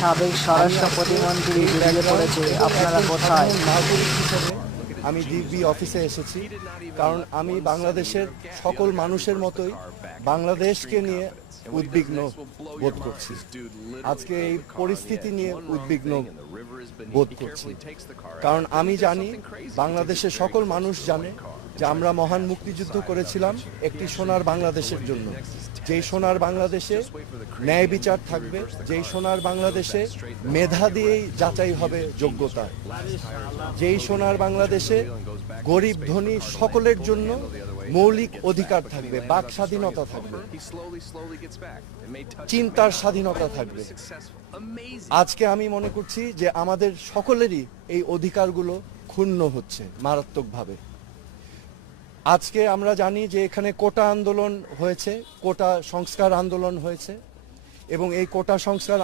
সাবেক স্বরাষ্ট্র প্রতিমন্ত্রী বেরিয়ে পড়েছে, আপনারা কোথায়? নাগরিক হিসেবে আমি ডিবি অফিসে এসেছি, কারণ আমি বাংলাদেশের সকল মানুষের মতোই বাংলাদেশকে নিয়ে উদ্বিগ্ন বোধ করছি। আজকে এই পরিস্থিতি নিয়ে উদ্বিগ্ন বোধ করছি, কারণ আমি জানি, বাংলাদেশের সকল মানুষ জানে যে আমরা মহান মুক্তিযুদ্ধ করেছিলাম একটি সোনার বাংলাদেশের জন্য। যেই সোনার বাংলাদেশে ন্যায় বিচার থাকবে, যেই সোনার বাংলাদেশে মেধা দিয়েই যাচাই হবে যোগ্যতা, যেই সোনার বাংলাদেশে গরিব ধনী সকলের জন্য মৌলিক অধিকার থাকবে, বাক স্বাধীনতা থাকবে, চিন্তার স্বাধীনতা থাকবে। আজকে আমি মনে করছি যে আমাদের সকলেরই এই অধিকারগুলো ক্ষুণ্ণ হচ্ছে মারাত্মকভাবে। আজকে আমরা জানি যে এখানে কোটা আন্দোলন হয়েছে, কোটা সংস্কার আন্দোলন হয়েছে, এবং এই কোটা সংস্কার